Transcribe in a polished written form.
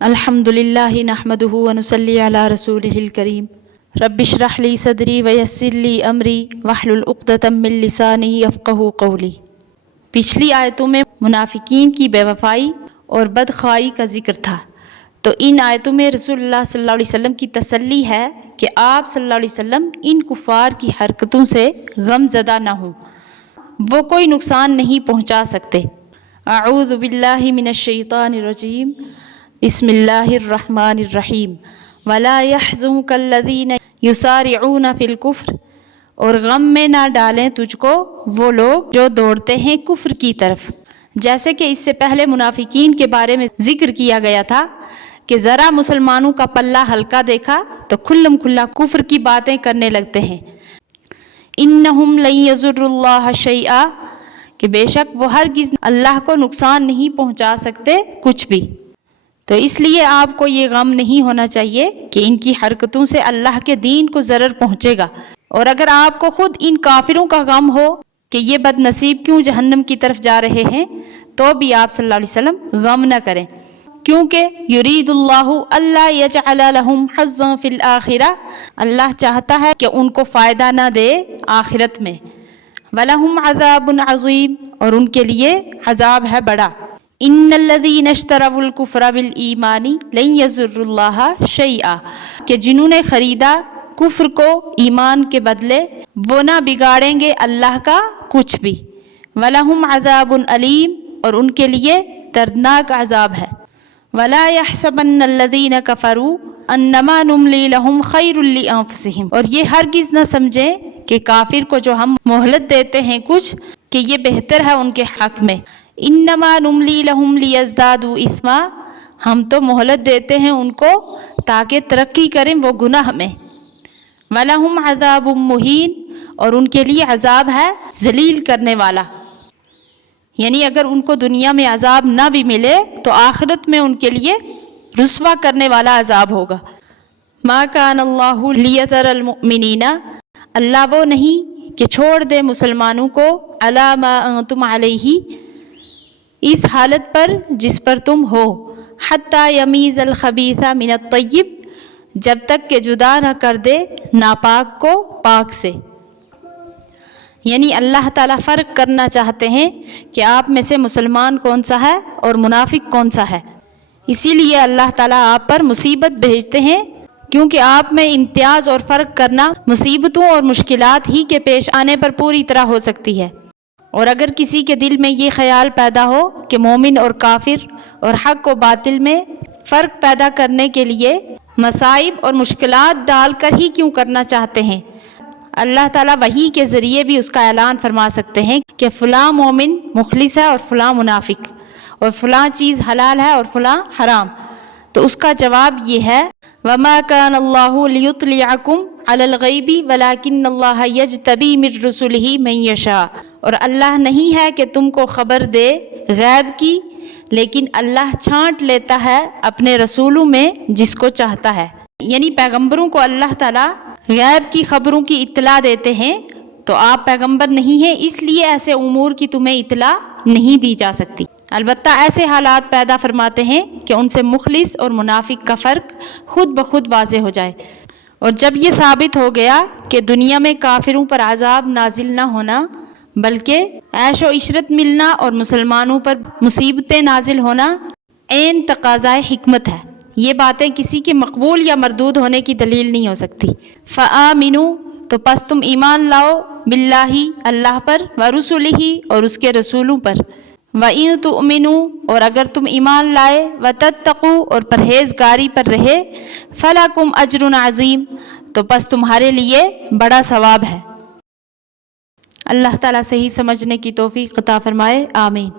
الحمدللہ نحمدہ ونصلی علی رسولہ الکریم رب اشرح لی صدری ویسر لی امری واحلل عقدۃ من لسانی یفقہوا قولی۔ پچھلی آیتوں میں منافقین کی بے وفائی اور بدخواہی کا ذکر تھا، تو ان آیتوں میں رسول اللہ صلی اللہ علیہ وسلم کی تسلی ہے کہ آپ صلی اللہ علیہ وسلم ان کفار کی حرکتوں سے غم زدہ نہ ہوں، وہ کوئی نقصان نہیں پہنچا سکتے۔ اعوذ باللہ من الشیطان الرجیم، بسم اللہ الرحمن الرحیم۔ ولا يحزنك الذین یسارعون فی الکفر، اور غم میں نہ ڈالیں تجھ کو وہ لوگ جو دوڑتے ہیں کفر کی طرف۔ جیسے کہ اس سے پہلے منافقین کے بارے میں ذکر کیا گیا تھا کہ ذرا مسلمانوں کا پلہ ہلکا دیکھا تو کھلم کھلا کفر کی باتیں کرنے لگتے ہیں۔ انہم لن یضروا اللہ شیئا، کہ بے شک وہ ہرگز اللہ کو نقصان نہیں پہنچا سکتے کچھ بھی۔ تو اس لیے آپ کو یہ غم نہیں ہونا چاہیے کہ ان کی حرکتوں سے اللہ کے دین کو ضرر پہنچے گا، اور اگر آپ کو خود ان کافروں کا غم ہو کہ یہ بد نصیب کیوں جہنم کی طرف جا رہے ہیں، تو بھی آپ صلی اللہ علیہ وسلم غم نہ کریں، کیونکہ یرید اللہ الا یجعل لہم حظا فی الآخرہ، اللہ چاہتا ہے کہ ان کو فائدہ نہ دے آخرت میں۔ وَلَهُمْ عَذَابٌ عَظِيمٌ، اور ان کے لیے عذاب ہے بڑا۔ ان الذین اشتروا الکفر بالایمان لن یضروا اللہ شیئا، کہ جنہوں نے خریدا کفر کو ایمان کے بدلے وہ نہ بگاڑیں گے اللہ کا کچھ بھی۔ وَلَهُمْ عَذَابٌ علیم، اور ان کے لیے دردناک عذاب ہے۔ وَلَا يَحْسَبَنَّ الَّذِينَ كَفَرُوا أَنَّمَا نُمْلِي لَهُمْ خَيْرٌ لِأَنفُسِهِمْ، اور یہ ہرگز نہ سمجھیں کہ کافر کو جو ہم مہلت دیتے ہیں کچھ، کہ یہ بہتر ہے ان کے حق میں۔ انما نملی لہم لیزدادوا اثما، ہم تو مہلت دیتے ہیں ان کو تاکہ ترقی کریں وہ گناہ میں۔ ولہم عذاب مہین، اور ان کے لیے عذاب ہے ذلیل کرنے والا، یعنی اگر ان کو دنیا میں عذاب نہ بھی ملے تو آخرت میں ان کے لیے رسوا کرنے والا عذاب ہوگا۔ ما کان اللہ لیذر المؤمنین، اللہ وہ نہیں کہ چھوڑ دے مسلمانوں کو علی ما انتم علیہ، اس حالت پر جس پر تم ہو، حتی یمیز الخبیث من الطیب، جب تک کہ جدا نہ کر دے ناپاک کو پاک سے۔ یعنی اللہ تعالیٰ فرق کرنا چاہتے ہیں کہ آپ میں سے مسلمان کون سا ہے اور منافق کون سا ہے، اسی لیے اللہ تعالیٰ آپ پر مصیبت بھیجتے ہیں، کیونکہ آپ میں امتیاز اور فرق کرنا مصیبتوں اور مشکلات ہی کے پیش آنے پر پوری طرح ہو سکتی ہے۔ اور اگر کسی کے دل میں یہ خیال پیدا ہو کہ مومن اور کافر اور حق و باطل میں فرق پیدا کرنے کے لیے مصائب اور مشکلات ڈال کر ہی کیوں کرنا چاہتے ہیں، اللہ تعالیٰ وحی کے ذریعے بھی اس کا اعلان فرما سکتے ہیں کہ فلاں مومن مخلص ہے اور فلاں منافق، اور فلاں چیز حلال ہے اور فلاں حرام۔ تو اس کا جواب یہ ہے وَمَا كَانَ اللَّهُ لِيُطْلِعَكُمْ عَلَى الْغَيْبِ وَلَكِنَّ اللَّهَ يَجْتَبِي مِن رُّسُلِهِ مَن يَشَاءُ، اور اللہ نہیں ہے کہ تم کو خبر دے غیب کی، لیکن اللہ چھانٹ لیتا ہے اپنے رسولوں میں جس کو چاہتا ہے۔ یعنی پیغمبروں کو اللہ تعالیٰ غیب کی خبروں کی اطلاع دیتے ہیں، تو آپ پیغمبر نہیں ہیں اس لیے ایسے امور کی تمہیں اطلاع نہیں دی جا سکتی۔ البتہ ایسے حالات پیدا فرماتے ہیں کہ ان سے مخلص اور منافق کا فرق خود بخود واضح ہو جائے، اور جب یہ ثابت ہو گیا کہ دنیا میں کافروں پر عذاب نازل نہ ہونا بلکہ عیش و عشرت ملنا اور مسلمانوں پر مصیبتیں نازل ہونا عین تقاضائے حکمت ہے، یہ باتیں کسی کے مقبول یا مردود ہونے کی دلیل نہیں ہو سکتی۔ فآمنوا، تو پس تم ایمان لاؤ، باللہ اللہ پر، ورسلہ اور اس کے رسولوں پر، وَإِن تُؤْمِنُوا اور اگر تم ایمان لائے، وَتَتَّقُوا اور پرہیزگاری پر رہے، فَلَكُمْ أَجْرٌ عَظِيمٌ تو پس تمہارے لیے بڑا ثواب ہے۔ اللہ تعالیٰ صحیح سمجھنے کی توفیق عطا فرمائے، آمین۔